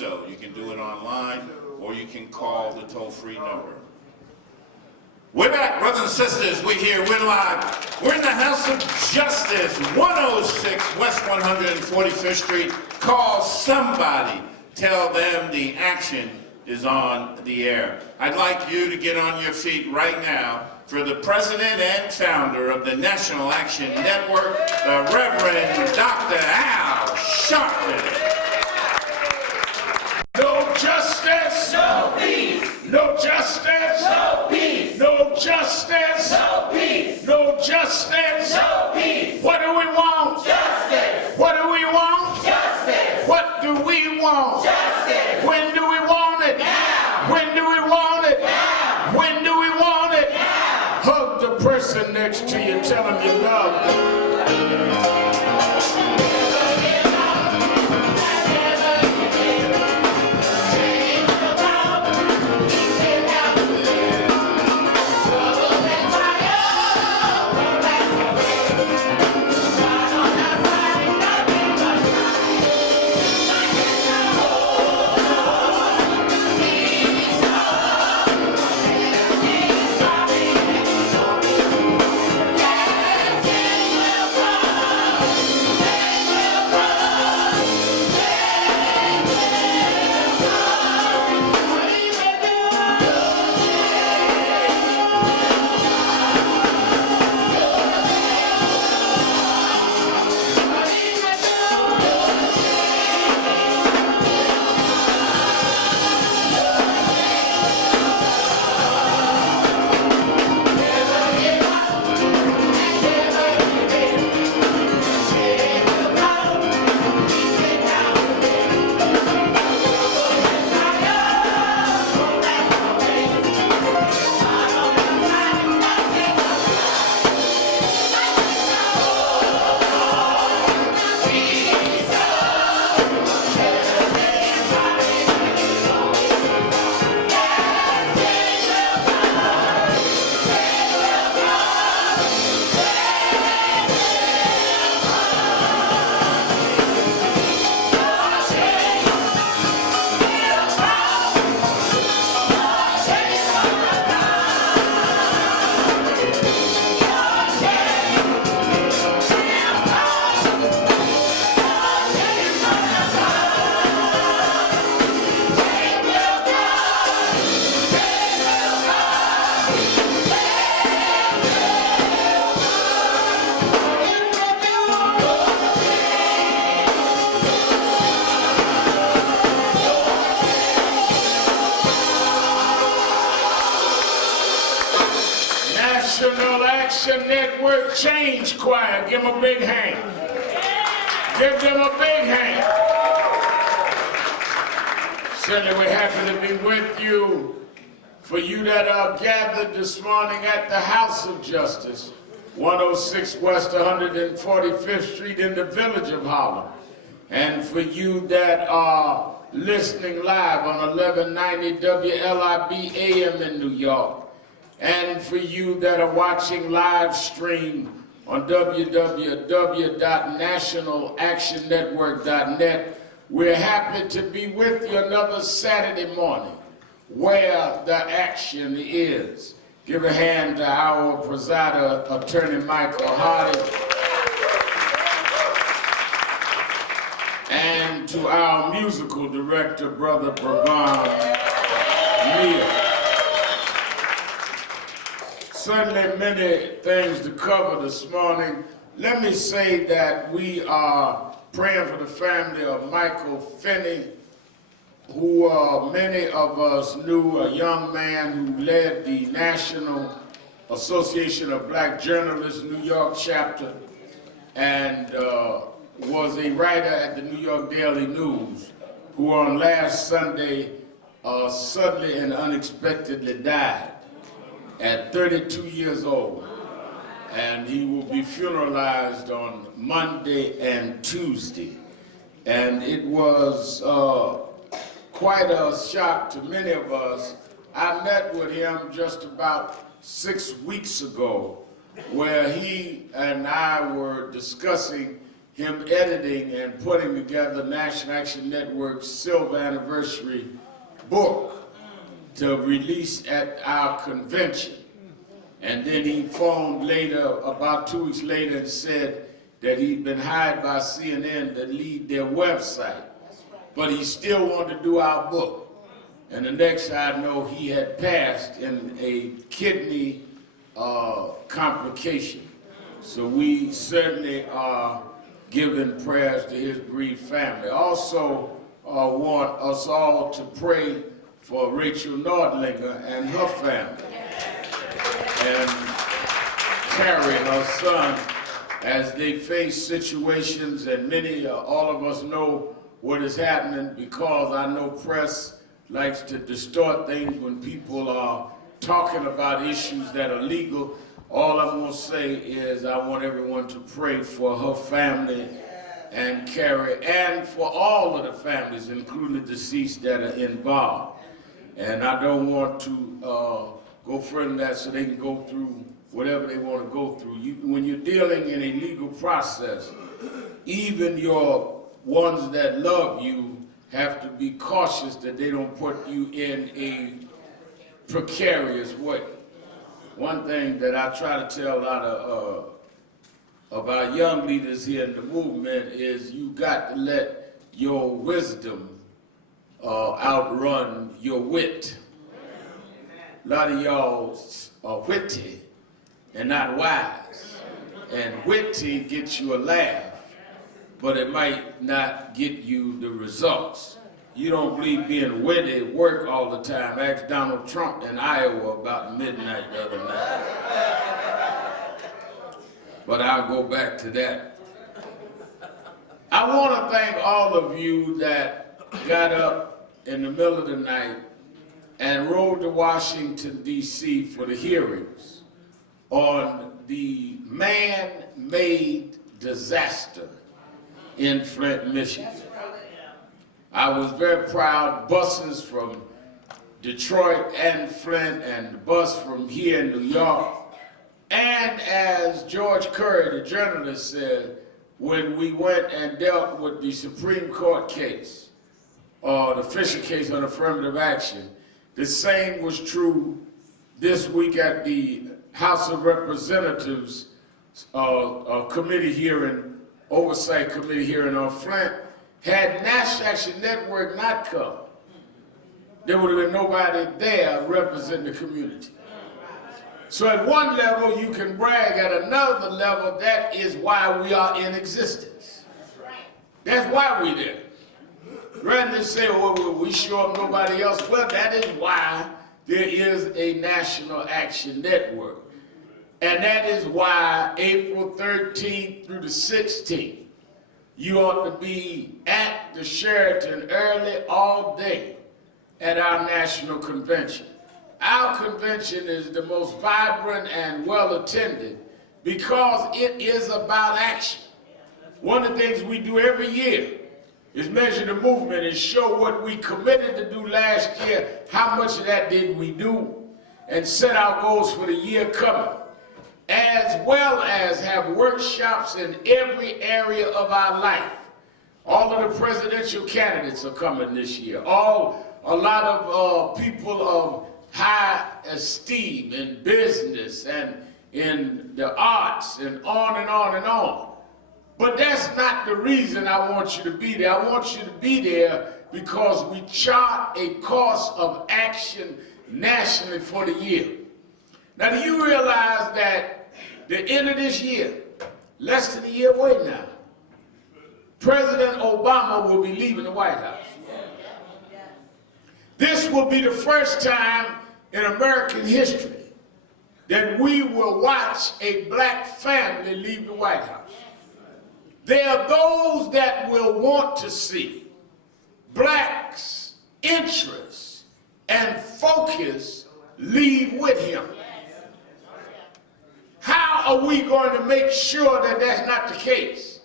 so. You can do it online, or you can call the toll-free number. We're back, brothers and sisters. We're here, we're live. We're in the House of Justice, 106 West 145th Street. Call somebody. Tell them the action is on the air. I'd like you to get on your feet right now for the president and founder of the National Action Network, the Reverend Dr. Al Sharpton. No justice, no peace. no justice, No peace. no justice, No peace. no justice. No peace. What do we want? Justice. What do we want? Justice. What do we want? Justice. When do we want it? Now. When do we want it? Now. When do we want it? Now. Hug the person next to you, tell them you love them. National Action Network Change Choir. Give them a big hand. Give them a big hand. Certainly we're happy to be with you. For you that are gathered this morning at the House of Justice, 106 West 145th Street in the village of Harlem. And for you that are listening live on 1190 WLIB AM in New York. And for you that are watching live stream on www.nationalactionnetwork.net, we're happy to be with you another Saturday morning where the action is. Give a hand to our presider, Attorney Michael Hardy, and to our musical director, Brother Bragan Neal. Certainly many things to cover this morning. Let me say that we are praying for the family of Michael Finney, who many of us knew, a young man who led the National Association of Black Journalists New York chapter and was a writer at the New York Daily News, who on last Sunday suddenly and unexpectedly died at 32 years old. And he will be funeralized on Monday and Tuesday. And it was quite a shock to many of us. I met with him just about 6 weeks ago, where he and I were discussing him editing and putting together National Action Network's silver anniversary book to release at our convention. And then he phoned later, about 2 weeks later, and said that he'd been hired by CNN to lead their website. But he still wanted to do our book. And the next I know, he had passed in a kidney complication. So we certainly are giving prayers to his bereaved family. Also want us all to pray for Rachel Nordlinger and her family. And Carrie, her son, as they face situations, and many, all of us know what is happening, because I know press likes to distort things when people are talking about issues that are legal. All I'm going to say is I want everyone to pray for her family and Carrie, and for all of the families, including the deceased, that are involved. And I don't want to go further than that so they can go through whatever they want to go through. When you're dealing in a legal process, even your ones that love you have to be cautious that they don't put you in a precarious way. One thing that I try to tell a lot of our young leaders here in the movement is you got to let your wisdom outrun your wit. A lot of y'all are witty and not wise. And witty gets you a laugh, but it might not get you the results. You don't believe being witty work all the time. Ask Donald Trump in Iowa about midnight the other night. But I'll go back to that. I want to thank all of you that got up in the middle of the night and rode to Washington, D.C. for the hearings on the man-made disaster in Flint, Michigan. I was very proud. Buses from Detroit and Flint, and the bus from here in New York. And as George Curry, the journalist, said, when we went and dealt with the Supreme Court case, or the Fisher case on affirmative action, the same was true this week at the House of Representatives committee hearing, oversight committee hearing on Flint. Had National Action Network not come, there would have been nobody there representing the community. So at one level you can brag, at another level that is why we are in existence. That's why we're there. Rather than say, well, we show up nobody else, well, that is why there is a National Action Network. And that is why April 13th through the 16th, you ought to be at the Sheraton early all day at our national convention. Our convention is the most vibrant and well-attended because it is about action. One of the things we do every year is measure the movement and show what we committed to do last year, how much of that did we do, and set our goals for the year coming, as well as have workshops in every area of our life. All of the presidential candidates are coming this year. A lot of people of high esteem in business and in the arts and on and on and on. But that's not the reason I want you to be there. I want you to be there because we chart a course of action nationally for the year. Now, do you realize that the end of this year, less than a year away now, President Obama will be leaving the White House. This will be the first time in American history that we will watch a black family leave the White House. There are those that will want to see blacks' interests and focus leave with him. How are we going to make sure that that's not the case?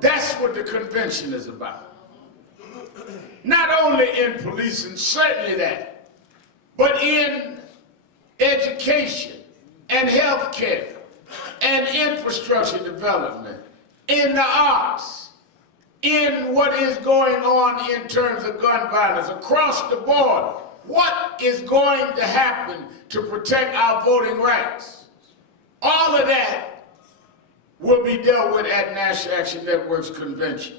That's what the convention is about. Not only in policing, certainly that, but in education and health care and infrastructure development in the arts, in what is going on in terms of gun violence, across the board. What is going to happen to protect our voting rights? All of that will be dealt with at National Action Network's convention.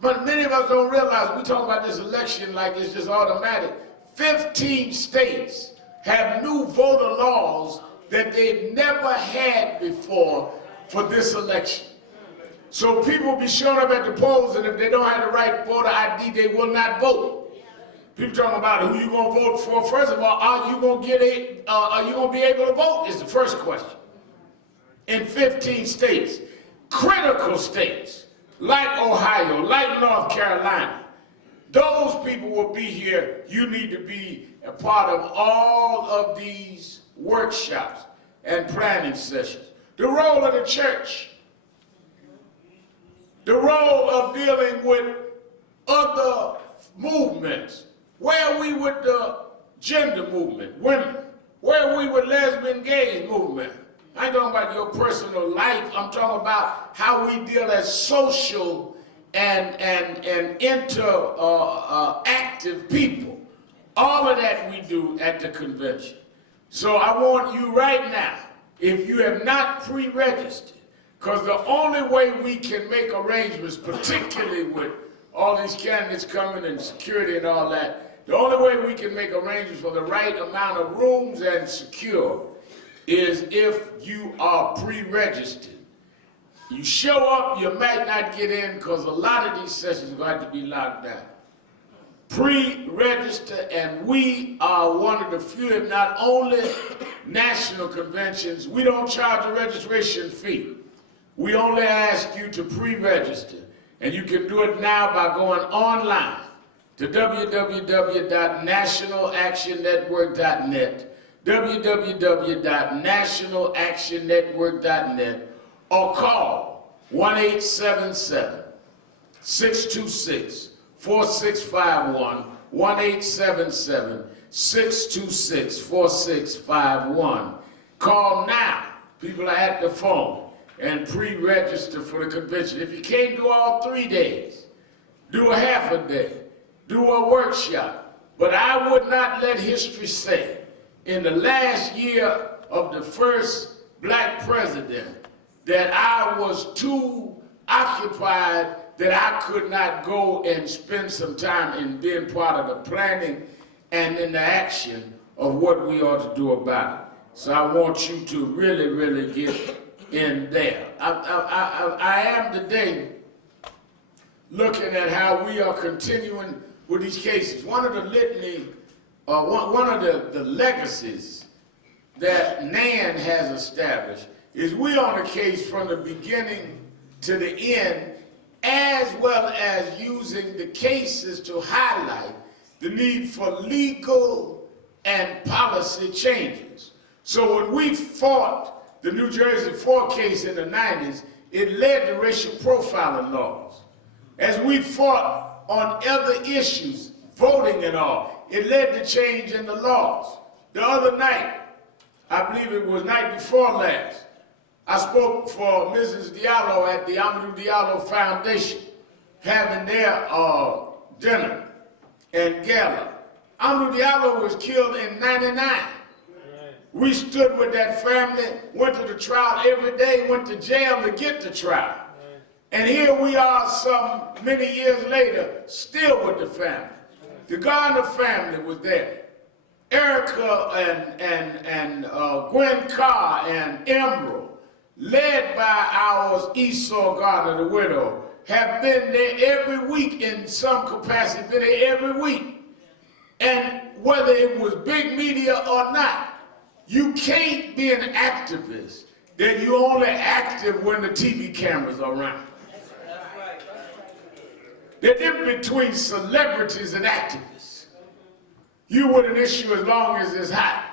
But many of us don't realize, we talk about this election like it's just automatic. 15 states have new voter laws that they've never had before for this election. So people will be showing up at the polls, and if they don't have the right voter ID, they will not vote. People talking about who you gonna vote for. First of all, are you gonna be able to vote? Is the first question. In 15 states, critical states like Ohio, like North Carolina, those people will be here. You need to be a part of all of these workshops and planning sessions. The role of the church, the role of dealing with other movements. Where are we with the gender movement, women? Where are we with lesbian gays movement? I ain't talking about your personal life. I'm talking about how we deal as social and interactive people. All of that we do at the convention. So I want you right now, if you have not pre-registered, because the only way we can make arrangements, particularly with all these candidates coming and security and all that, the only way we can make arrangements for the right amount of rooms and secure is if you are pre-registered. You show up, you might not get in because a lot of these sessions are going to be locked down. Pre-register, and we are one of the few, if not only, national conventions. We don't charge a registration fee. We only ask you to pre-register, and you can do it now by going online to www.nationalactionnetwork.net, www.nationalactionnetwork.net, or call 1-877-626-4651, 1-877-626-4651. Call now. People are at the phone, and pre-register for the convention. If you can't do all 3 days, do a half a day, do a workshop. But I would not let history say, in the last year of the first black president, that I was too occupied that I could not go and spend some time in being part of the planning and in the action of what we ought to do about it. So I want you to really, really get in there. I am today looking at how we are continuing with these cases. One of the litany, one of the legacies that NAN has established is we on a case from the beginning to the end, as well as using the cases to highlight the need for legal and policy changes. So when we fought the New Jersey 4 case in the 90s, it led to racial profiling laws. As we fought on other issues, voting and all, it led to change in the laws. The other night, I believe it was night before last, I spoke for Mrs. Diallo at the Amadou Diallo Foundation, having their dinner and gala. Amadou Diallo was killed in '99. We stood with that family, went to the trial every day, went to jail to get the trial. And here we are many years later, still with the family. The Garner family was there. Erica and Gwen Carr and Emerald, led by our Esau Gardner, the widow, have been there every week in some capacity, been there every week. And whether it was big media or not, you can't be an activist that you're only active when the TV cameras are around. There's a difference between celebrities and activists. You with an issue as long as it's hot.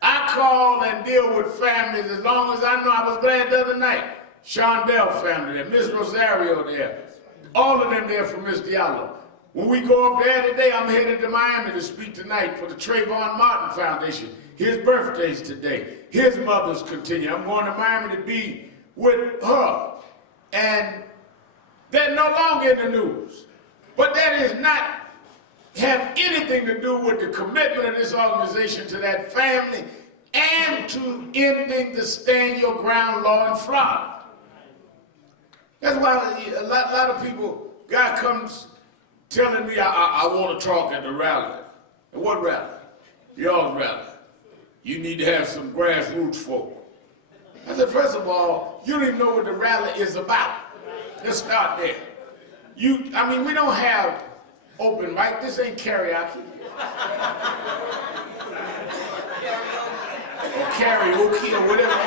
I call and deal with families as long as I know. I was glad the other night, Sean Bell family there, Miss Rosario there, all of them there for Miss Diallo. When we go up there today, I'm headed to Miami to speak tonight for the Trayvon Martin Foundation. His birthday's today. His mother's continue. I'm going to Miami to be with her, and they're no longer in the news. But that is not have anything to do with the commitment of this organization to that family and to ending the Stand Your Ground law in Florida. That's why a lot of people, God comes telling me I want to talk at the rally. And what rally? Y'all's rally. You need to have some grassroots folk. I said, first of all, you don't even know what the rally is about. Let's start there. I mean, we don't have open mic. This ain't karaoke. Or karaoke or whatever.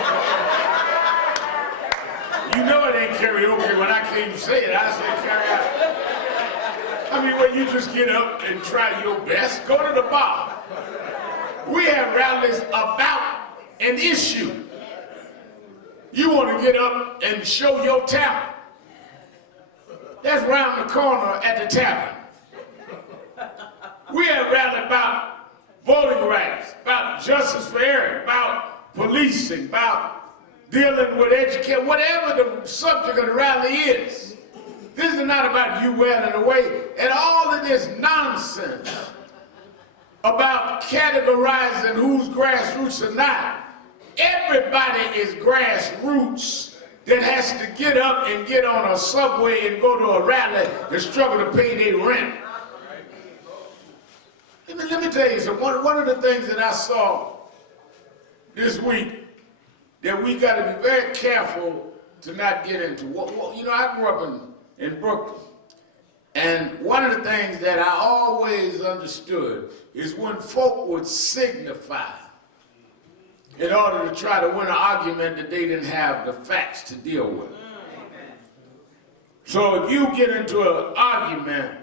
You know it ain't karaoke when I can't even say it. I say karaoke. I mean, when you just get up and try your best, go to the bar. We have rallies about an issue. You want to get up and show your talent. That's round the corner at the tavern. We have rallies about voting rights, about justice for Eric, about policing, about dealing with education, whatever the subject of the rally is. This is not about you wailing away. And all of this nonsense about categorizing who's grassroots or not. Everybody is grassroots that has to get up and get on a subway and go to a rally and struggle to pay their rent. Let me tell you something. One of the things that I saw this week that we got to be very careful to not get into. You know, I grew up in Brooklyn. And one of the things that I always understood is when folk would signify in order to try to win an argument that they didn't have the facts to deal with. So if you get into an argument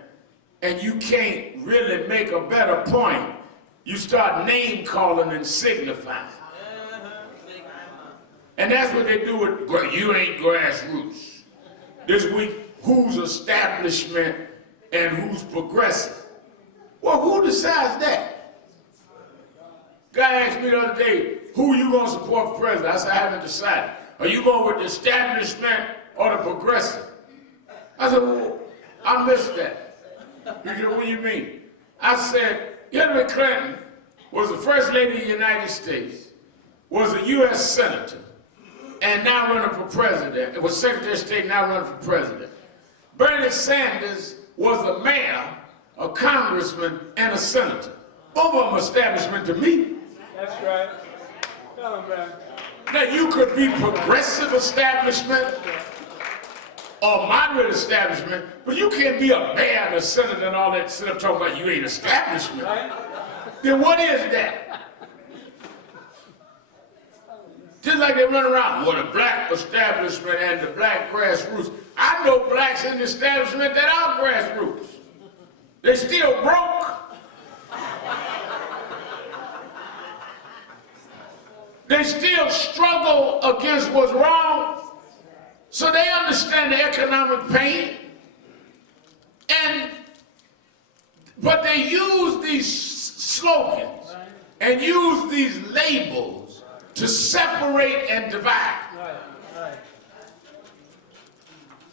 and you can't really make a better point, you start name calling and signifying. And that's what they do with, you ain't grassroots. This week, who's establishment and who's progressive? Well, who decides that? Guy asked me the other day, who you gonna support for president? I said, I haven't decided. Are you going with the establishment or the progressive? I said, well, I missed that. He said, what do you mean? I said, Hillary Clinton was the first lady of the United States, was a U.S. senator, and now running for president. It was Secretary of State, now running for president. Bernie Sanders was a mayor, a congressman, and a senator. Both of them establishment to me. That's right. Tell him, man. Now you could be progressive establishment or moderate establishment, but you can't be a mayor and a senator and all that, sit up talking about you ain't establishment. Right? Then what is that? Just like they run around, well, the black establishment and the black grassroots. I know blacks in the establishment that are grassroots. They still broke. They still struggle against what's wrong, so they understand the economic pain. But they use these slogans and use these labels to separate and divide.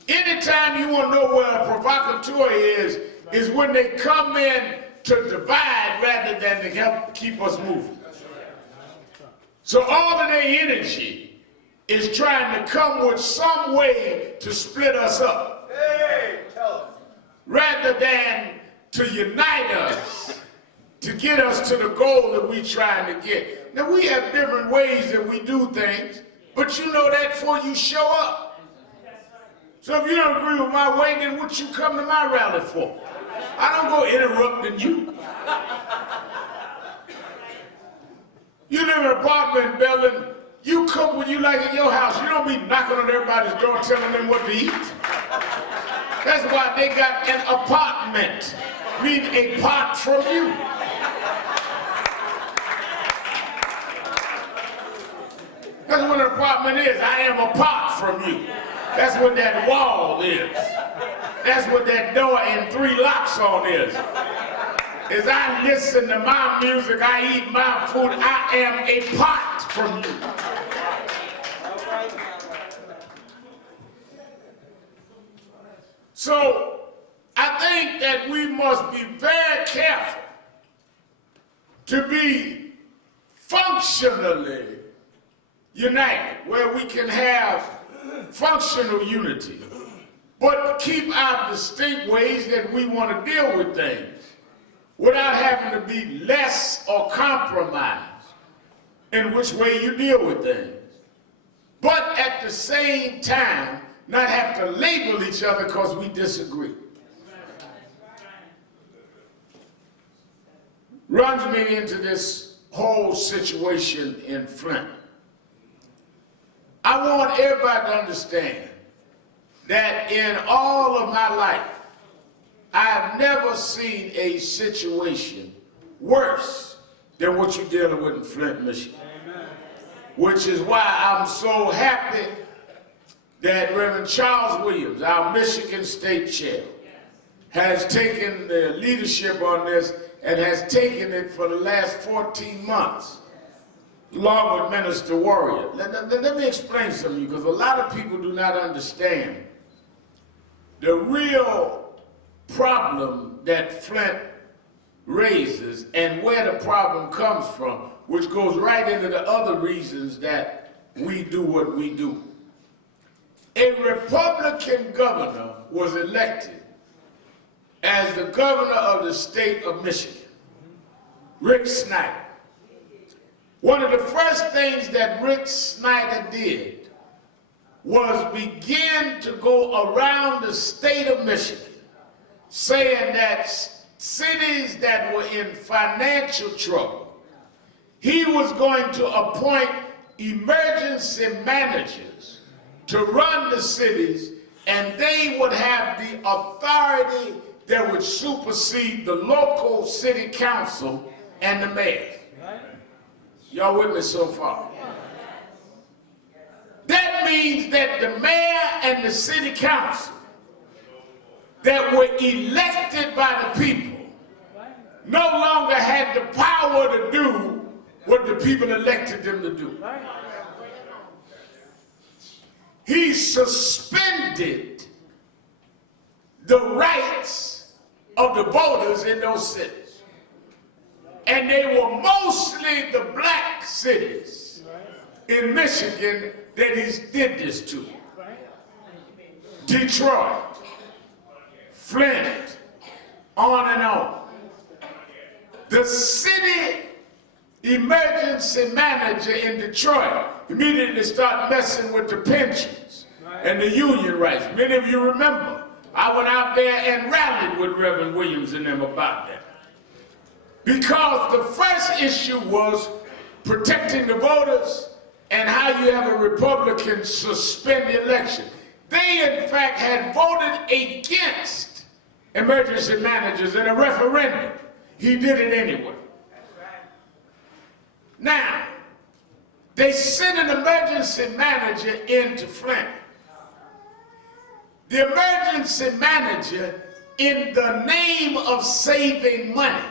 Anytime you want to know where a provocateur is when they come in to divide rather than to help keep us moving. So all of their energy is trying to come with some way to split us up. Hey, tell him. Rather than to unite us, to get us to the goal that we're trying to get. Now we have different ways that we do things, but you know that before you show up. So if you don't agree with my way, then what you come to my rally for? I don't go interrupting you. You live in an apartment building, you cook when you like in your house. You don't be knocking on everybody's door telling them what to eat. That's why they got an apartment, meaning a pot from you. That's what an apartment is. I am apart from you. That's what that wall is. That's what that door and 3 locks on is. As I listen to my music, I eat my food, I am apart from you. So I think that we must be very careful to be functionally united, where we can have functional unity, but keep our distinct ways that we want to deal with things without having to be less or compromised in which way you deal with things. But at the same time, not have to label each other because we disagree. Runs me into this whole situation in Flint. I want everybody to understand that in all of my life, I've never seen a situation worse than what you're dealing with in Flint, Michigan. Amen. Which is why I'm so happy that Reverend Charles Williams, our Michigan State Chair, has taken the leadership on this and has taken it for the last 14 months, along with Minister Warrior. Let me explain something to you, because a lot of people do not understand the real problem that Flint raises and where the problem comes from, which goes right into the other reasons that we do what we do. A Republican governor was elected as the governor of the state of Michigan, Rick Snyder. One of the first things that Rick Snyder did was begin to go around the state of Michigan saying that cities that were in financial trouble, he was going to appoint emergency managers to run the cities, and they would have the authority that would supersede the local city council and the mayor. Y'all with me so far? That means that the mayor and the city council that were elected by the people no longer had the power to do what the people elected them to do. He suspended the rights of the voters in those cities. And they were mostly the black cities in Michigan that he did this to. Detroit, Flint, on and on. The city emergency manager in Detroit immediately started messing with the pensions and the union rights. Many of you remember, I went out there and rallied with Reverend Williams and them about that. Because the first issue was protecting the voters and how you have a Republican suspend the election. They, in fact, had voted against emergency managers in a referendum. He did it anyway. Now, they sent an emergency manager into Flint. The emergency manager, in the name of saving money,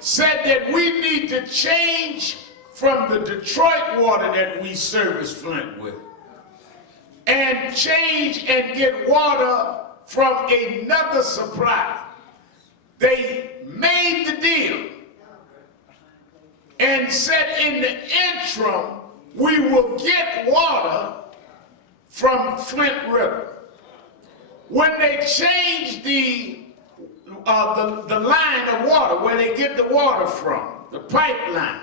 said that we need to change from the Detroit water that we service Flint with and change and get water from another supplier. They made the deal and said in the interim, we will get water from Flint River. When they changed the line of water, where they get the water from, the pipeline,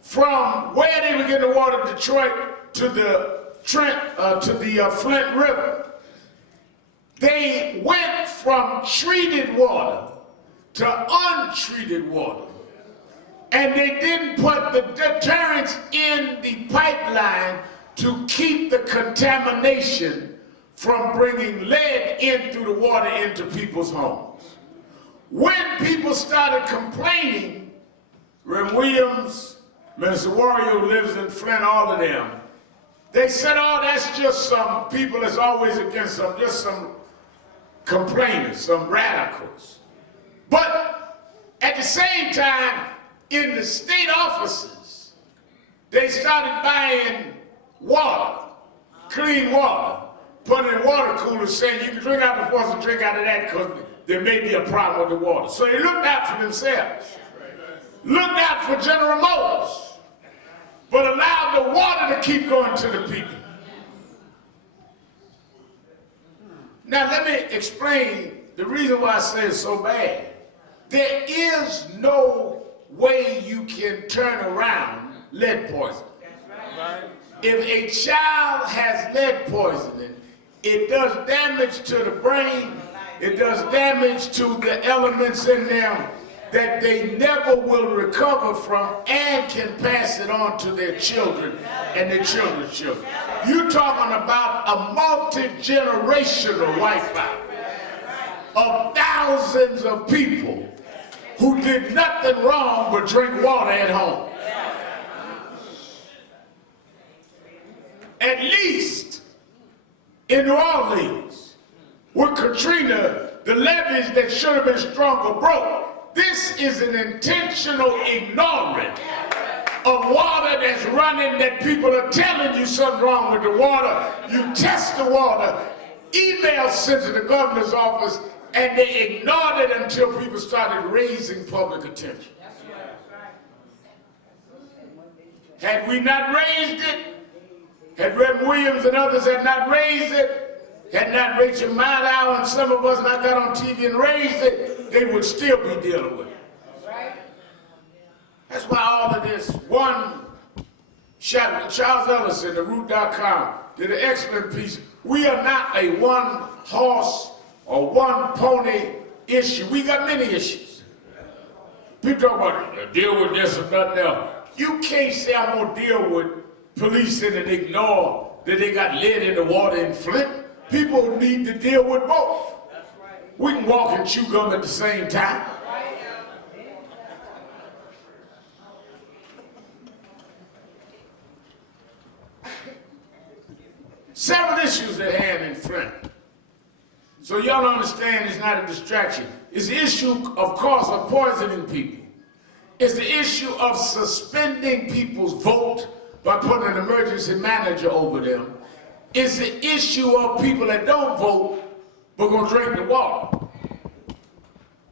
from where they were getting the water to Detroit to the Flint River, they went from treated water to untreated water. And they didn't put the deterrents in the pipeline to keep the contamination from bringing lead in through the water into people's homes. When people started complaining, Reverend Williams, Minister Warrior who lives in Flint, all of them, they said, oh, that's just some people that's always against them, just some complainers, some radicals. But at the same time, in the state offices, they started buying water, clean water, put it in water coolers saying you can drink out of the faucet, drink out of that because there may be a problem with the water. So they looked out for themselves, looked out for General Motors, but allowed the water to keep going to the people. Now let me explain the reason why I say it's so bad. There is no way you can turn around lead poisoning. If a child has lead poisoning, it does damage to the brain, it does damage to the elements in them that they never will recover from and can pass it on to their children and their children's children. You're talking about a multi-generational wipeout of thousands of people who did nothing wrong but drink water at home. At least in New Orleans, with Katrina, the levees that should have been stronger broke. This is an intentional ignoring of water that's running, that people are telling you something wrong with the water. You test the water, emails sent to the governor's office, and they ignored it until people started raising public attention. Had we not raised it, had Reverend Williams and others had not raised it, had not Rachel Maddow and some of us not got on TV and raised it, they would still be dealing with it. That's why all of this, one shot, Charles Ellison, the Root.com, did an excellent piece. We are not a one horse or one pony issue. We got many issues. People talk about deal with this and nothing else. You can't say I'm gonna deal with policing and ignore that they got lead in the water in Flint. People need to deal with both. We can walk and chew gum at the same time. Several issues at hand in Flint. So y'all understand it's not a distraction. It's the issue, of course, of poisoning people. It's the issue of suspending people's vote by putting an emergency manager over them. It's the issue of people that don't vote but gonna drink the water.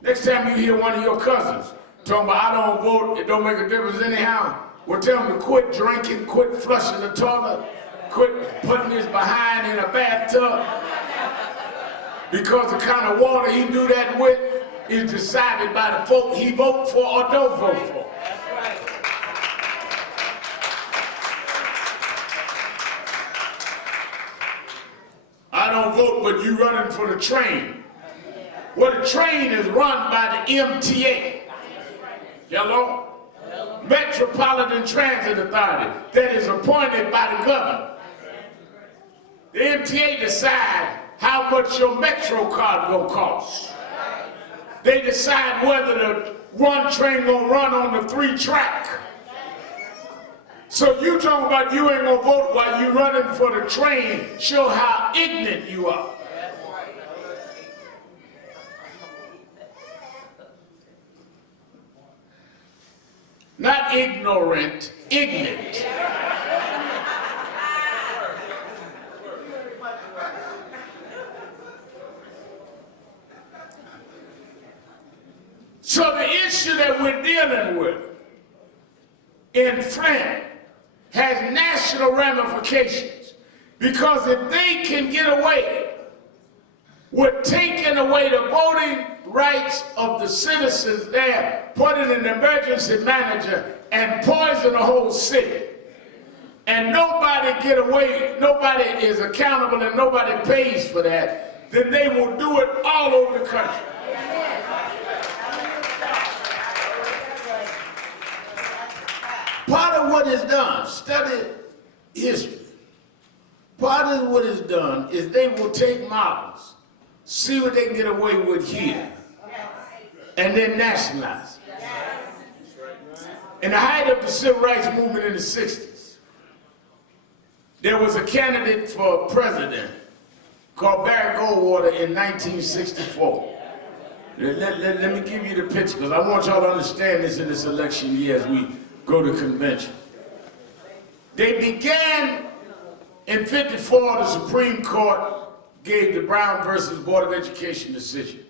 Next time you hear one of your cousins talking about I don't vote, it don't make a difference anyhow, well tell them to quit drinking, quit flushing the toilet, quit putting his behind in a bathtub, because the kind of water he do that with is decided by the folk he vote for or don't vote for. I don't vote, but you running for the train. Well, the train is run by the MTA. Hello? Metropolitan Transit Authority, that is appointed by the governor. The MTA decide how much your Metro card gonna cost. They decide whether the one train gonna run on the 3-track. So you talking about you ain't gonna vote while you running for the train, show how ignorant you are. Not ignorant, ignorant. So the issue that we're dealing with in Flint has national ramifications, because if they can get away with taking away the voting rights of the citizens there, putting an emergency manager and poison the whole city, and nobody get away, nobody is accountable and nobody pays for that, then they will do it all over the country. Part of what is done, study history, part of what is done is they will take models, see what they can get away with here, and then nationalize it. In the height of the civil rights movement in the 60s, there was a candidate for president called Barry Goldwater in 1964. Let me give you the picture, because I want y'all to understand this in this election year as we go to convention. They began In 54, the Supreme Court gave the Brown versus Board of Education decision.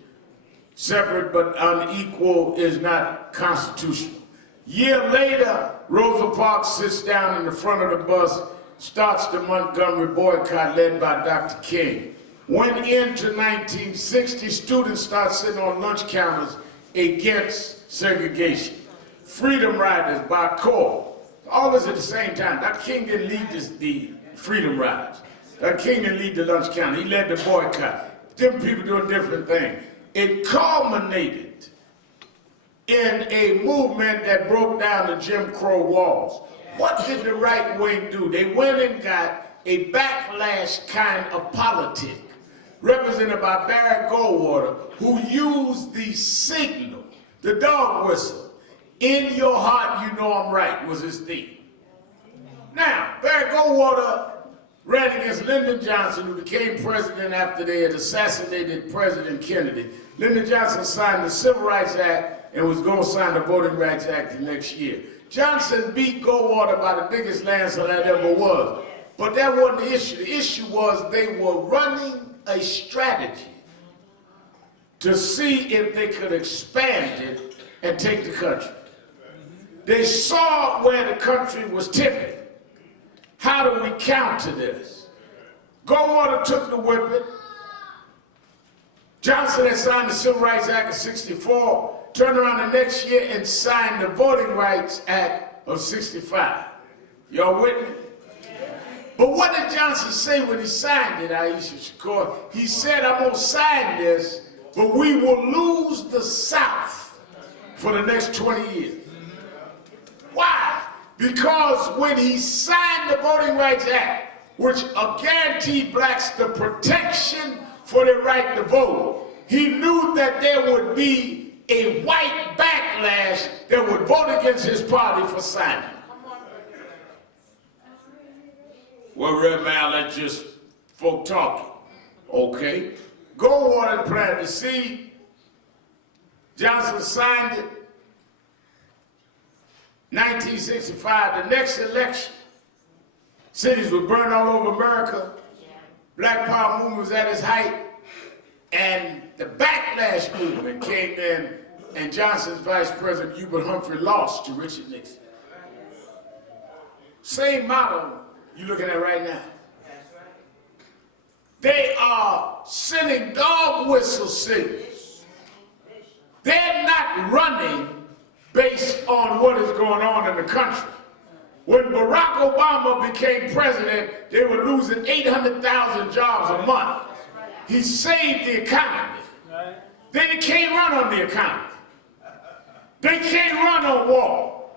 Separate but unequal is not constitutional. Year later, Rosa Parks sits down in the front of the bus, starts the Montgomery boycott led by Dr. King. Went into 1960, students start sitting on lunch counters against segregation. Freedom Riders by Cole. All this at the same time. Dr. King didn't lead the Freedom Riders. Dr. King didn't lead the lunch counter. He led the boycott. Different people doing different things. It culminated in a movement that broke down the Jim Crow walls. What did the right wing do? They went and got a backlash kind of politic represented by Barry Goldwater, who used the signal, the dog whistle. In your heart, you know I'm right, was his theme. Now, Barry Goldwater ran against Lyndon Johnson, who became president after they had assassinated President Kennedy. Lyndon Johnson signed the Civil Rights Act and was going to sign the Voting Rights Act the next year. Johnson beat Goldwater by the biggest landslide that ever was. But that wasn't the issue. The issue was they were running a strategy to see if they could expand it and take the country. They saw where the country was tipping. How do we counter this? Goldwater took the whipping. Johnson had signed the Civil Rights Act of '64, turned around the next year and signed the Voting Rights Act of '65. Y'all with me? But what did Johnson say when he signed it, Aisha Shakur? He said, I'm going to sign this, but we will lose the South for the next 20 years. Why? Because when he signed the Voting Rights Act, which guaranteed blacks the protection for their right to vote, he knew that there would be a white backlash that would vote against his party for signing. Well, Red Man, that's just folk talking. Okay. Goldwater planted the seed. Johnson signed it. 1965, the next election, cities were burned all over America. Black Power movement was at its height. And the backlash movement came in, and Johnson's vice president, Hubert Humphrey, lost to Richard Nixon. Same model you're looking at right now. They are sending dog whistle signals. They're not running based on what is going on in the country. When Barack Obama became president, they were losing 800,000 jobs a month. He saved the economy. They can't run on the economy. They can't run on war.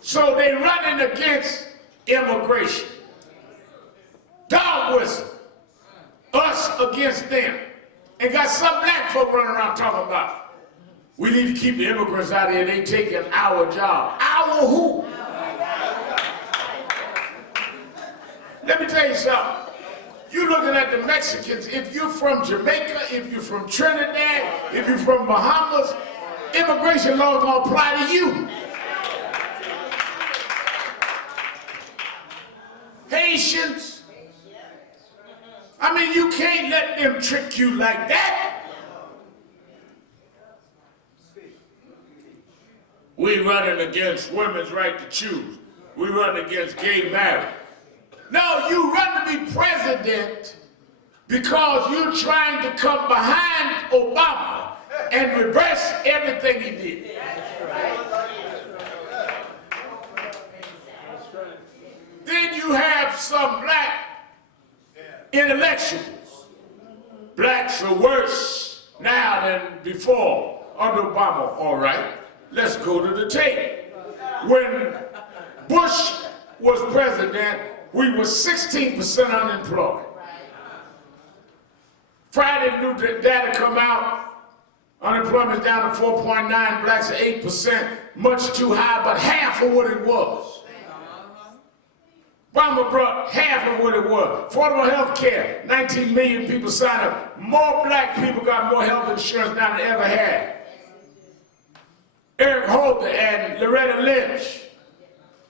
So they're running against immigration. Dog whistle. Us against them. And got some black folk running around talking about, we need to keep the immigrants out here, they taking our job. Our who? Let me tell you something. You're looking at the Mexicans. If you're from Jamaica, if you're from Trinidad, if you're from Bahamas, immigration law is going to apply to you. Haitians. I mean, you can't let them trick you like that. We running against women's right to choose. We run against gay marriage. No, you run to be president because you're trying to come behind Obama and reverse everything he did. Then you have some black intellectuals. Blacks are worse now than before under Obama. All right, let's go to the tape. When Bush was president, we were 16% unemployed. Friday, new data come out. Unemployment is down to 4.9. Blacks are 8%, much too high, but half of what it was. Obama brought half of what it was. Affordable health care, 19 million people signed up. More black people got more health insurance now than they ever had. Eric Holder and Loretta Lynch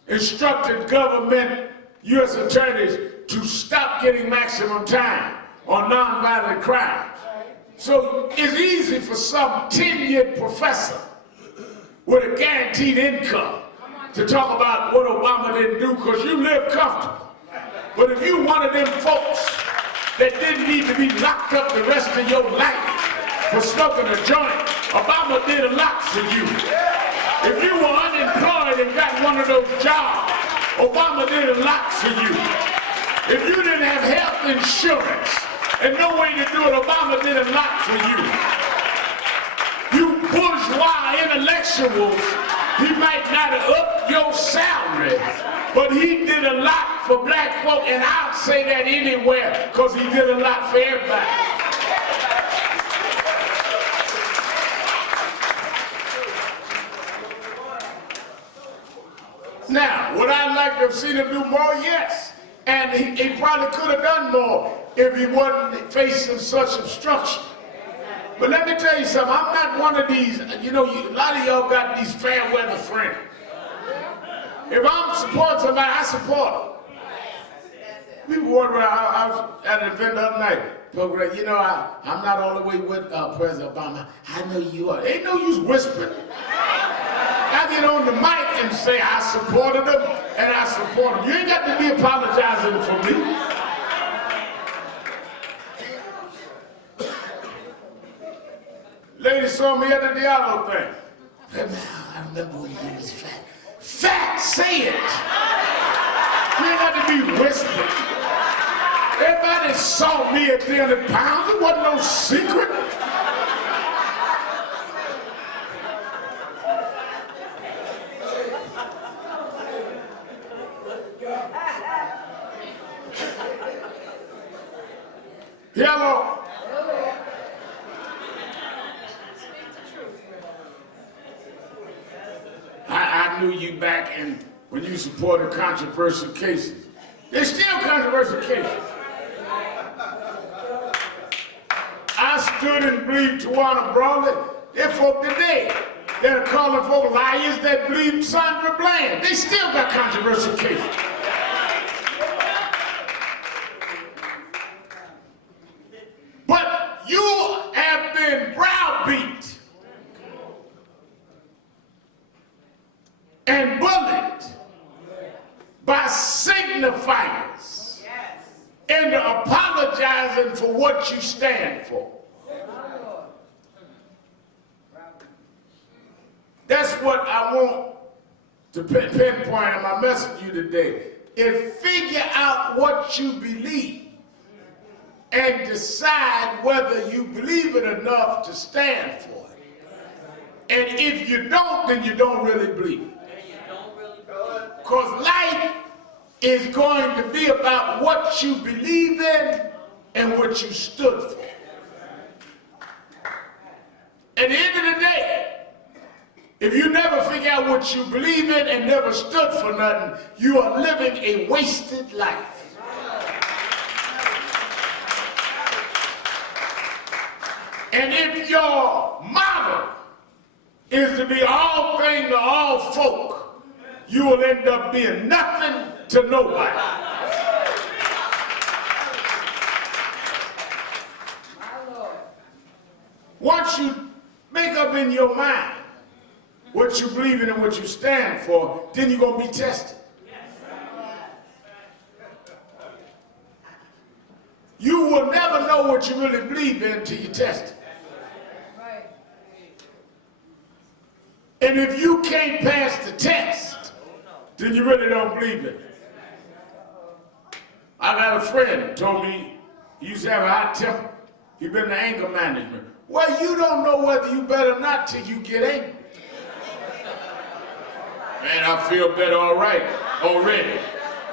instructed government U.S. attorneys to stop getting maximum time on nonviolent crimes. So it's easy for some tenured professor with a guaranteed income to talk about what Obama didn't do because you live comfortable. But if you one of them folks that didn't need to be locked up the rest of your life for smoking a joint, Obama did a lot for you. If you were unemployed and got one of those jobs, Obama did a lot for you. If you didn't have health insurance and no way to do it, Obama did a lot for you. You bourgeois intellectuals, he might not have upped your salary, but he did a lot for black folk, and I'll say that anywhere, because he did a lot for everybody. Now, would I like to have seen him do more? Yes. And he probably could have done more if he wasn't facing such obstruction. But let me tell you something, I'm not one of these, you know, a lot of y'all got these fair weather friends. If I'm supporting somebody, I support them. People wonder, I was at an event the other night, people were like, you know, I'm not all the way with President Obama. I know you are. Ain't no use whispering. I get on the mic and say I supported him and I support him. You ain't got to be apologizing for me. Lady saw me at the Diallo thing. I remember when he was fat. Fat, say it. You ain't got to be whispering. Everybody saw me at 300 pounds. It wasn't no secret. Hello. I knew you back and when you supported controversial cases. They're still controversial cases. I stood and believed Tawana Brawley. They're folk today that are calling folk liars that believe Sandra Bland. They still got controversial cases. But you have been browbeat and bullied by signifiers into apologizing for what you stand for. That's what I want to pinpoint in my message to you today. Is figure out what you believe and decide whether you believe it enough to stand for it. And if you don't, then you don't really believe it. Because life is going to be about what you believe in and what you stood for. At the end of the day, if you never figure out what you believe in and never stood for nothing, you are living a wasted life. And if your motto is to be all things to all folk, you will end up being nothing to nobody. Once you make up in your mind what you believe in and what you stand for, then you're going to be tested. You will never know what you really believe in until you test it. And if you can't pass the test, then you really don't believe it. I got a friend who told me he used to have a hot temper. He'd been in anger management. Well, you don't know whether you better or not till you get angry. Man, I feel better all right already.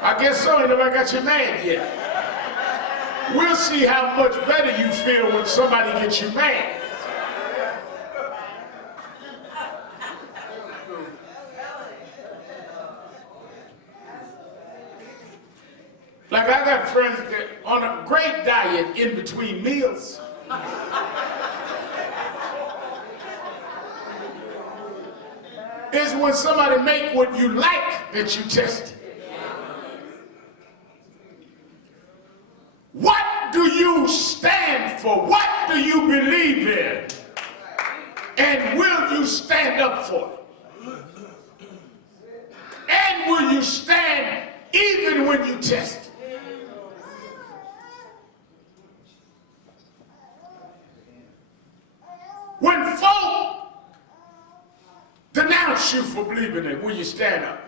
I guess so, ain't nobody got you mad yet. We'll see how much better you feel when somebody gets you mad. Like I got friends that on a great diet in between meals. It's when somebody make what you like that you test it. And will you stand up for it? And will you stand even when you test it? When folk denounce you for believing it, will you stand up?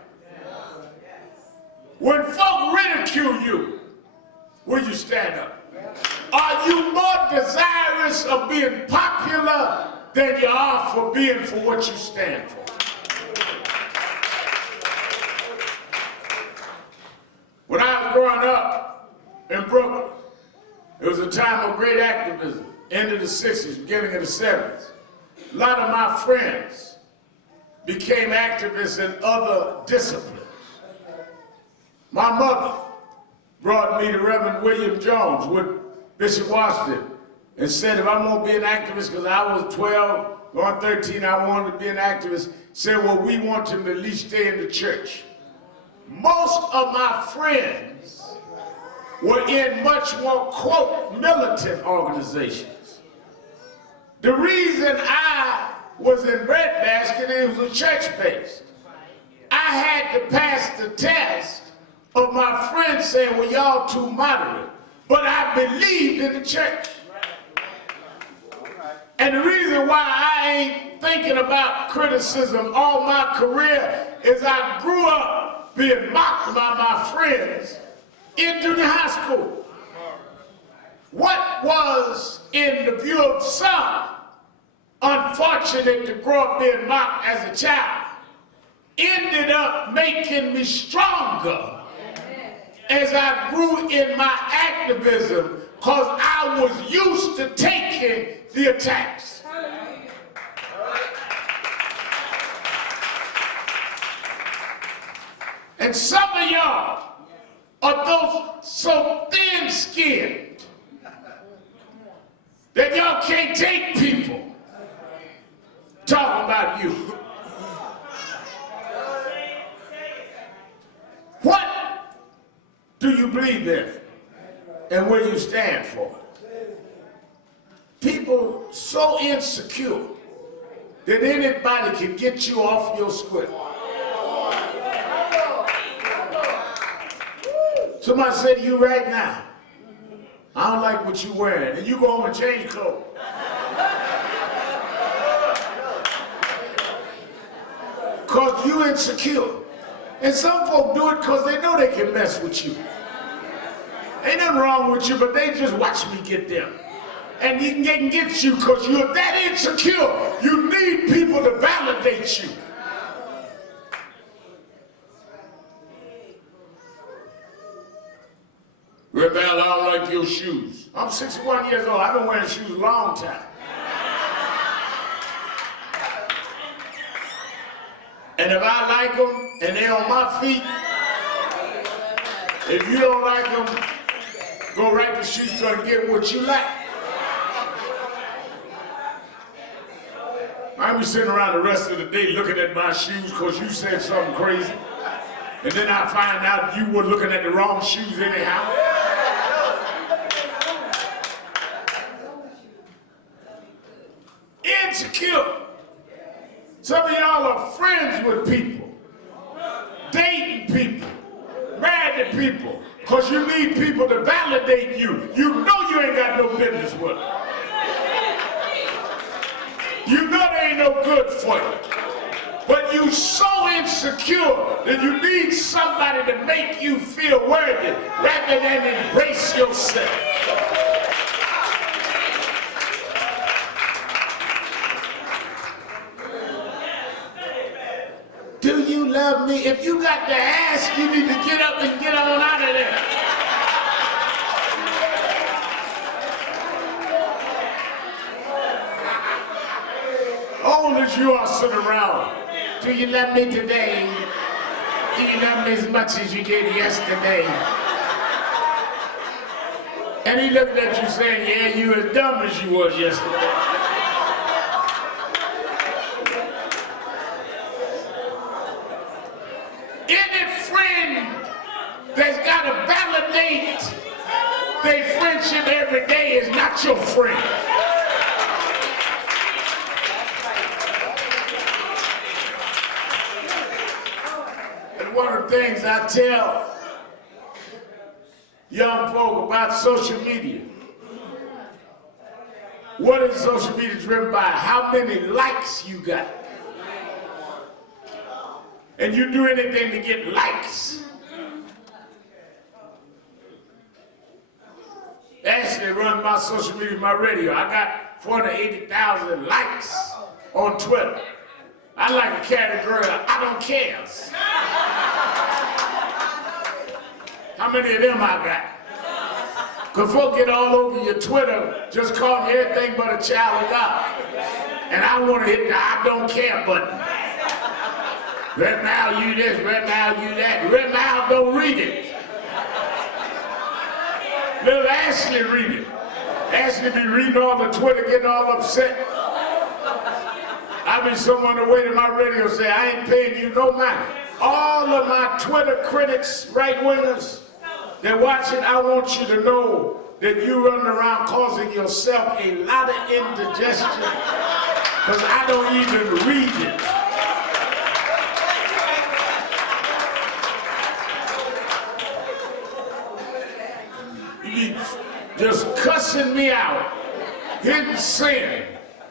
When folk ridicule you, will you stand up? Are you more desirous of being popular than you are for being for what you stand for? When I was growing up in Brooklyn, it was a time of great activism, end of the 60s, beginning of the 70s. A lot of my friends became activists in other disciplines. My mother brought me to Reverend William Jones with Bishop Washington and said if I'm going to be an activist, because I was 12, going 13, I wanted to be an activist, said, well, we want him to at least stay in the church. Most of my friends were in much more, quote, militant organizations. The reason I was in Breadbasket, it was a church-based. I had to pass the test of my friends saying, well, y'all too moderate. But I believed in the church. And the reason why I ain't thinking about criticism all my career is I grew up being mocked by my friends in junior high school. What was, in the view of some, unfortunate to grow up being mocked as a child, ended up making me stronger as I grew in my activism, because I was used to taking the attacks. And some of y'all are those so thin-skinned that y'all can't take people talking about you. What do you believe in and what do you stand for? People so insecure that anybody can get you off your square. Somebody said to you right now, I don't like what you're wearing, and you go home and change clothes. Because you insecure. And some folk do it because they know they can mess with you. Ain't nothing wrong with you, but they just watch me get them. And they can get you because you're that insecure. You need people to validate you. Rebel, I don't like your shoes. I'm 61 years old. I've been wearing shoes a long time. And if I like them and they're on my feet, if you don't like them, go right to the shoe store and get what you like. I be sitting around the rest of the day looking at my shoes because you said something crazy. And then I find out you were looking at the wrong shoes anyhow. Insecure. Some of y'all are friends with people, dating people, married to people, because you need people to validate you. You know you ain't got no business with them. You know they ain't no good for you. But you so insecure that you need somebody to make you feel worthy rather than embrace yourself. Do you love me? If you got to ask, you need to get up and get on out of there. Old as you are sitting around, do you love me today? Do you love me as much as you did yesterday? And he looked at you saying, yeah, you as dumb as you was yesterday. Any friend that's got to validate their friendship every day is not your friend. the things I tell young folk about social media. What is social media driven by? How many likes you got? And you do anything to get likes. Ashley runs my social media, my radio. I got 480,000 likes on Twitter. I like a category of I don't care. How many of them I got? Because folk get all over your Twitter, just call me everything but a child of God. And I want to hit the I don't care button. Right now you this, right now you that. Right now don't read it. Little Ashley read it. Ashley be reading all the Twitter, getting all upset. I be someone to wait in my radio say, I ain't paying you no mind. All of my Twitter critics, right-wingers, they're watching. I want you to know that you running around causing yourself a lot of indigestion because I don't even read it. You be just cussing me out, hitting sin,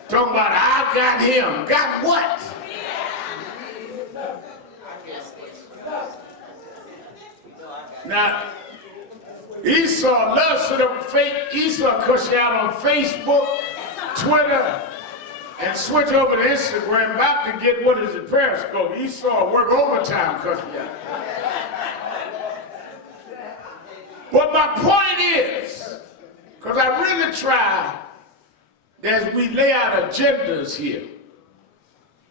talking about I got him. Got what? Now, Esau loves to fake. Esau cuss you out on Facebook, Twitter, and switch over to Instagram. About to get what is it, Periscope. Esau work overtime cuss you out. But my point is, because I really try, as we lay out agendas here,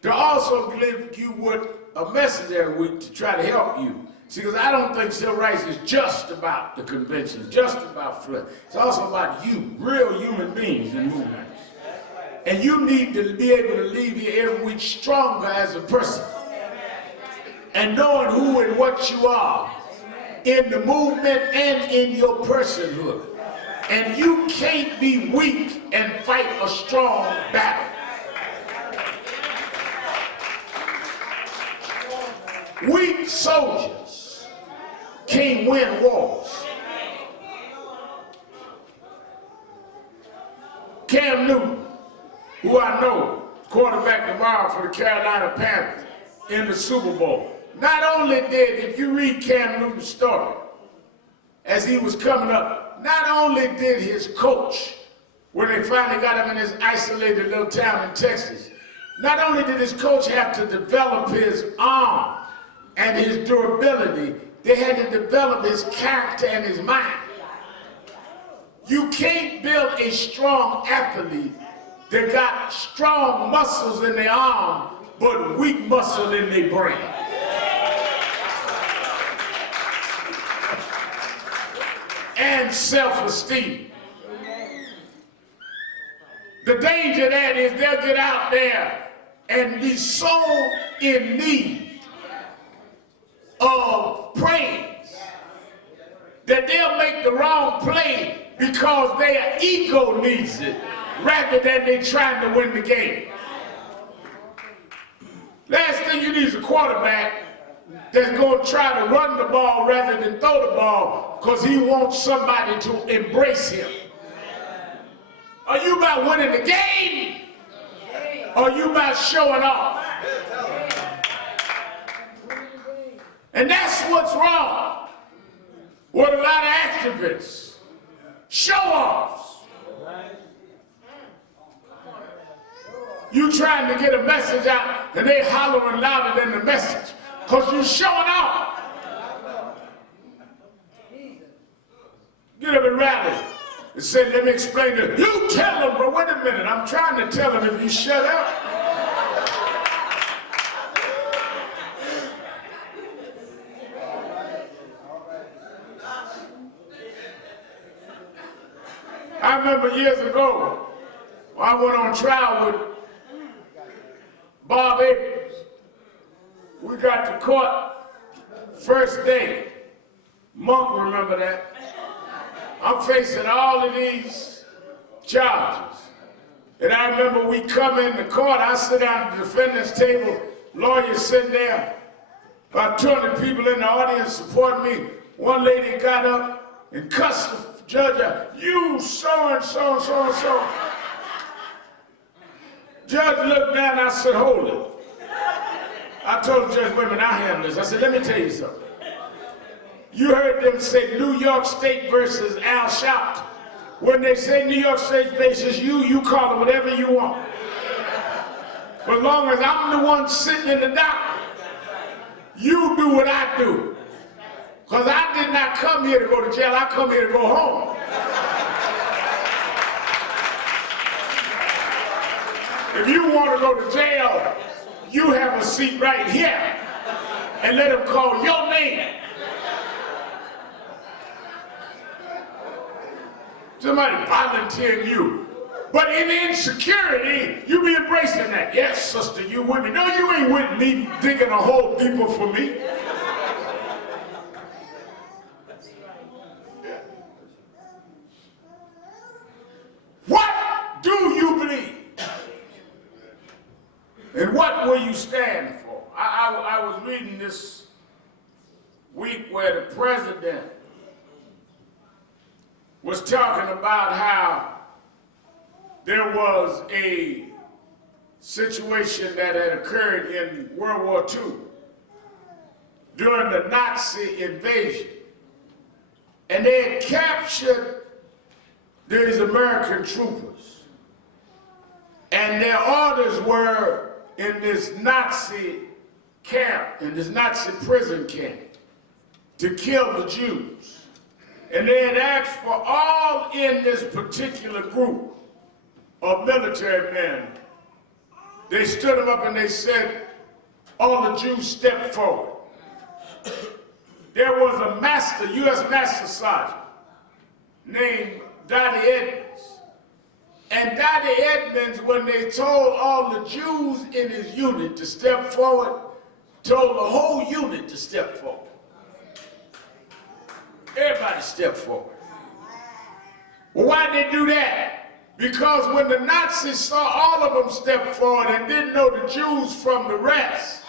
to also give you what a message every week to try to help you. See, because I don't think civil rights is just about the convention, just about flesh. It's also about you, real human beings and movements. And you need to be able to leave here every week stronger as a person. And knowing who and what you are in the movement and in your personhood. And you can't be weak and fight a strong battle. Weak soldiers can't win wars. Cam Newton, who I know, quarterback tomorrow for the Carolina Panthers in the Super Bowl. Not only did, if you read Cam Newton's story, as he was coming up, not only did his coach, when they finally got him in this isolated little town in Texas, not only did his coach have to develop his arm and his durability, they had to develop his character and his mind. You can't build a strong athlete that got strong muscles in their arm, but weak muscle in their brain. And self-esteem. The danger of that is they'll get out there and be so in need of praise that they'll make the wrong play because their ego needs it rather than they trying to win the game. Last thing you need is a quarterback that's going to try to run the ball rather than throw the ball because he wants somebody to embrace him. Are you about winning the game? Or are you about showing off? And that's what's wrong with a lot of activists. Show-offs. You trying to get a message out and they hollering louder than the message because you showing off. Get up and rally and say, let me explain to you. You tell them, but wait a minute, I'm trying to tell them if you shut up. I remember years ago, I went on trial with Bob Abrams. We got to court first day. Monk, remember that? I'm facing all of these charges. And I remember we come into court, I sit down at the defendant's table, lawyers sitting there, About 200 people in the audience support me. One lady got up and cussed the judge out. You so-and-so and so-and-so. Judge looked down and I said, hold it. I told the judge, wait a minute, I handle this. I said, let me tell you something. You heard them say New York State versus Al Sharpton. When they say New York State versus you call it whatever you want. But as long as I'm the one sitting in the dock, you do what I do. Because I did not come here to go to jail, I come here to go home. If you want to go to jail, you have a seat right here and let them call your name. Somebody volunteering you. But in insecurity, you be embracing that. Yes, sister, you with me. No, you ain't with me digging a hole deeper for me. What do you believe? And what will you stand for? I was reading this week where the president was talking about how there was a situation that had occurred in World War II during the Nazi invasion. And they had captured these American troopers. And their orders were in this Nazi camp, in this Nazi prison camp, to kill the Jews. And they had asked for all in this particular group of military men. They stood them up and they said, all the Jews stepped forward. There was a master, U.S. Master Sergeant, named Dottie Edmonds. And Dottie Edmonds, when they told all the Jews in his unit to step forward, told the whole unit to step forward. Everybody stepped forward. Well, why did they do that? Because when the Nazis saw all of them step forward and didn't know the Jews from the rest,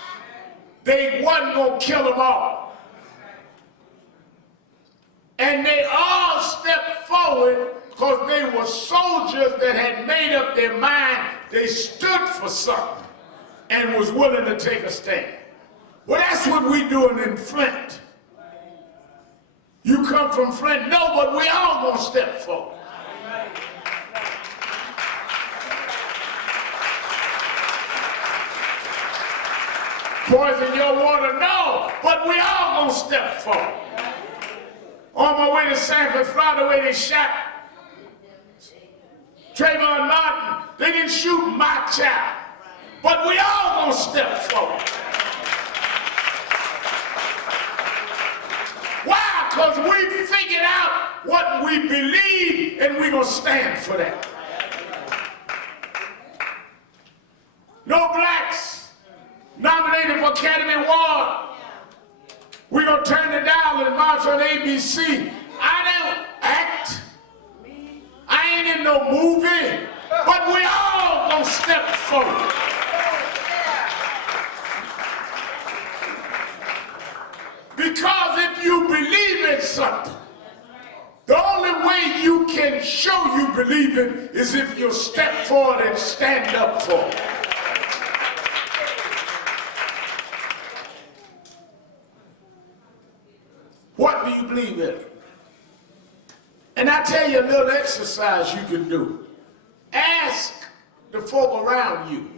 they wasn't going to kill them all. And they all stepped forward because they were soldiers that had made up their mind. They stood for something and was willing to take a stand. Well, that's what we're doing in Flint. You come from Flint, no, but we all gonna step forward. Poison your water, no, but we all gonna step forward. On my way to Sanford, Florida, where they shot Trayvon Martin, they didn't shoot my child, but we all gonna step forward. Why? Because we figured out what we believe and we're gonna stand for that. No blacks nominated for Academy Award. We're gonna turn the dial and march on ABC. I don't act. I ain't in no movie, but we all gonna step forward. Because if you believe in something, the only way you can show you believe it is if you step forward and stand up for it. What do you believe in? And I tell you a little exercise you can do. Ask the folk around you,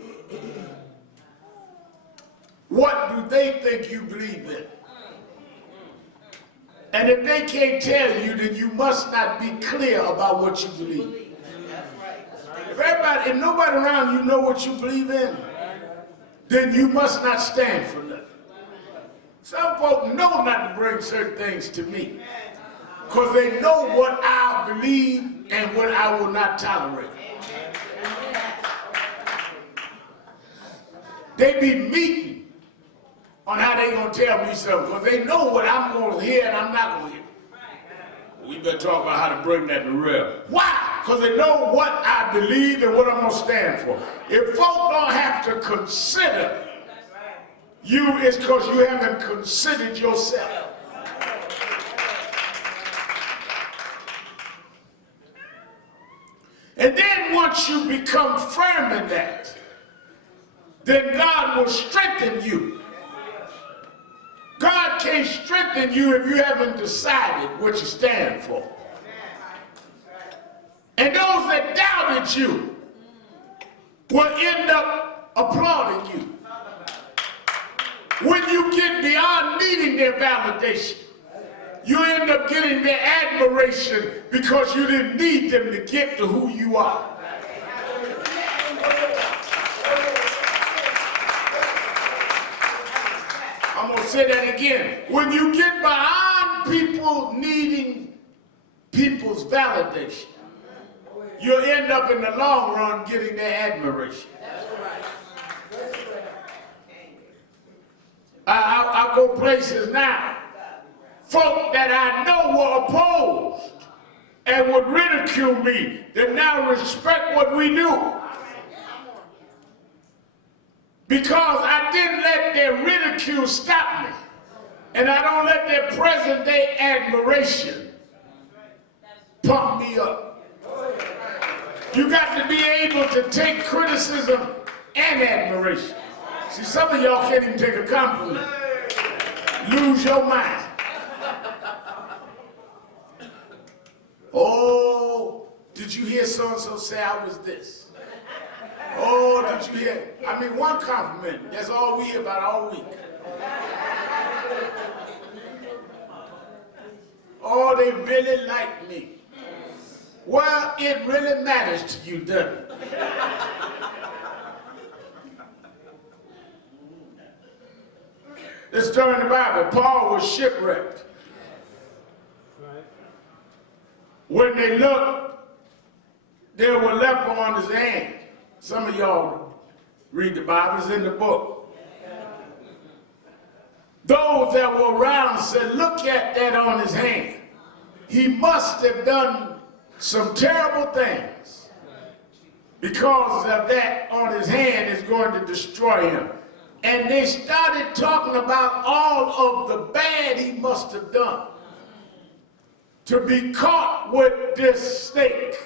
what do they think you believe in? And if they can't tell you, then you must not be clear about what you believe. If nobody around you know what you believe in, then you must not stand for nothing. Some folk know not to bring certain things to me because they know what I believe and what I will not tolerate. They be meeting on how they gonna tell me something because they know what I'm gonna hear and I'm not gonna hear. We better talk about how to bring that to real. Why? Because they know what I believe and what I'm gonna stand for. If folk don't have to consider it's because you haven't considered yourself. And then once you become firm in that, then God will strengthen you. God can't strengthen you if you haven't decided what you stand for. And those that doubted you will end up applauding you. When you get beyond needing their validation, you end up getting their admiration because you didn't need them to get to who you are. I'm going to say that again. When you get beyond people needing people's validation, you'll end up in the long run getting their admiration. I go places now. Folk that I know were opposed and would ridicule me, that now respect what we do. Because I didn't let their ridicule stop me. And I don't let their present day admiration pump me up. You got to be able to take criticism and admiration. See, some of y'all can't even take a compliment. Lose your mind. Oh, did you hear so-and-so say I was this? Oh, did you hear? I mean, one compliment. That's all we hear about all week. Oh, they really like me. Well, it really matters to you, doesn't it? Let's turn to the Bible. Paul was shipwrecked. When they looked, there were leper on his hand. Some of y'all read the Bible, it's in the book. Those that were around said, look at that on his hand. He must have done some terrible things because of that on his hand is going to destroy him. And they started talking about all of the bad he must have done to be caught with this snake,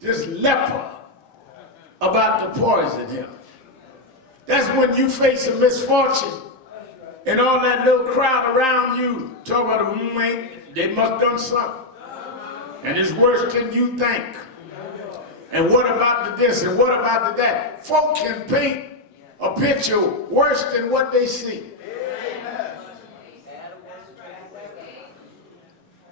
this leper, about to poison him. That's when you face a misfortune and all that little crowd around you talk about, they must have done something. And it's worse than you think. And what about the this and what about the that? Folk can paint a picture worse than what they see.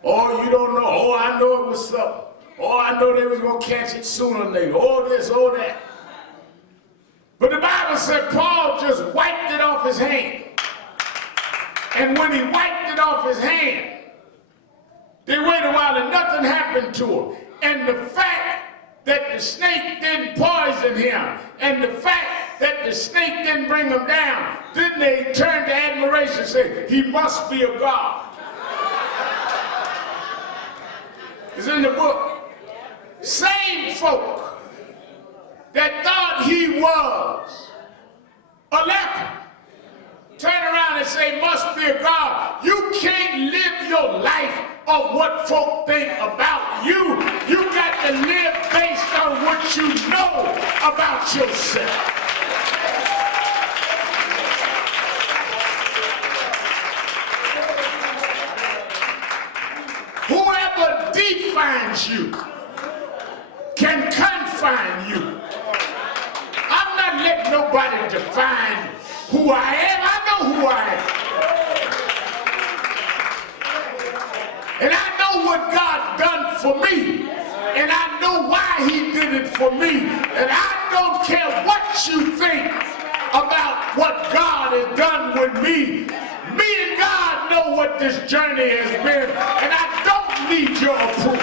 Oh, you don't know. Oh, I know it was something. Oh, I know they was going to catch it sooner or later. Oh, this, oh, that. But the Bible said Paul just wiped it off his hand. And when he wiped it off his hand, they waited a while and nothing happened to him. And the fact that the snake didn't poison him, and the fact that the snake didn't bring him down, then they turned to admiration and said, he must be a god. It's in the book. Same folk that thought he was a leper turn around and say, must be a god. You can't live your life of what folk think about you. You got to live based on what you know about yourself. Whoever defines you can confine you. I'm not letting nobody define who I am. I know who I am. And I know what God done for me. And I know why he did it for me. And I don't care what you think about what God has done with me. Me and God know what this journey has been. And I don't need your approval.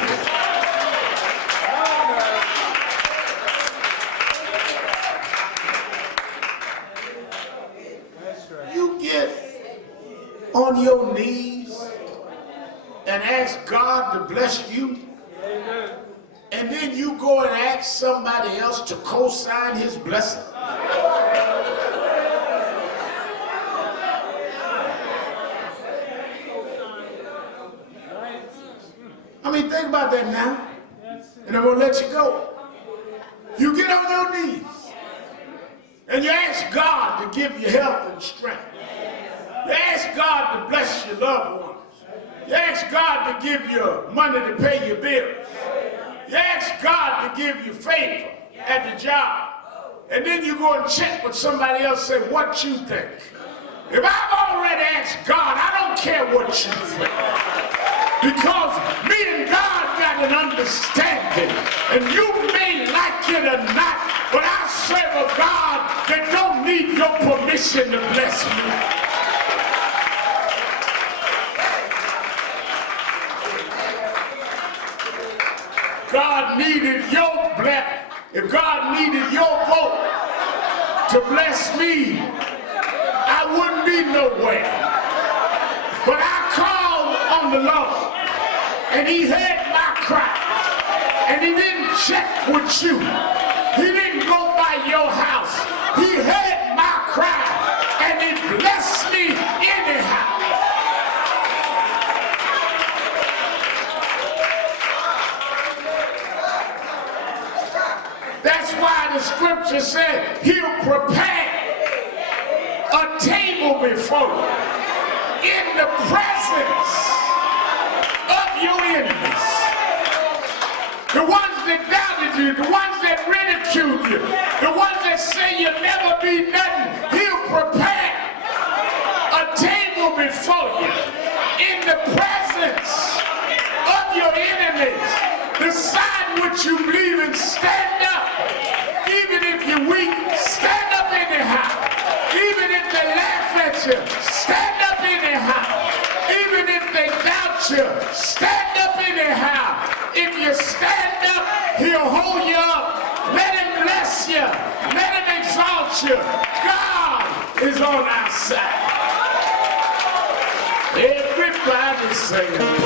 You get on your knees and ask God to bless you, and then you go and ask somebody else to co-sign his blessing. mean, think about that now. And I'm going to let you go. You get on your knees and you ask God to give you health and strength. You ask God to bless your loved ones. You ask God to give you money to pay your bills. You ask God to give you favor at the job. And then you go and check with somebody else and say, what you think? If I've already asked God, I don't care what you think. Because me and God got an understanding. And you may like it or not, but I serve a God that don't need your permission to bless me. God needed your blessing. If God needed your vote to bless me, I wouldn't be nowhere. But I called on the Lord, and he heard my cry. And he didn't check with you. He didn't go by your house. He heard my cry, and he blessed me anyhow. That's why the scripture said he'll prepare a table before you in the presence of your enemies. The ones that doubted you, the ones that ridiculed you, the ones that say you'll never be nothing, he'll prepare a table before you in the presence of your enemies. Decide what you believe and stand up. Even if you're weak, stand up anyhow. Even if they laugh at you, stand up anyhow. Even if they doubt you, stand up anyhow. If you stand up, he'll hold you up. Let him bless you. Let him exalt you. God is on our side. Everybody sing.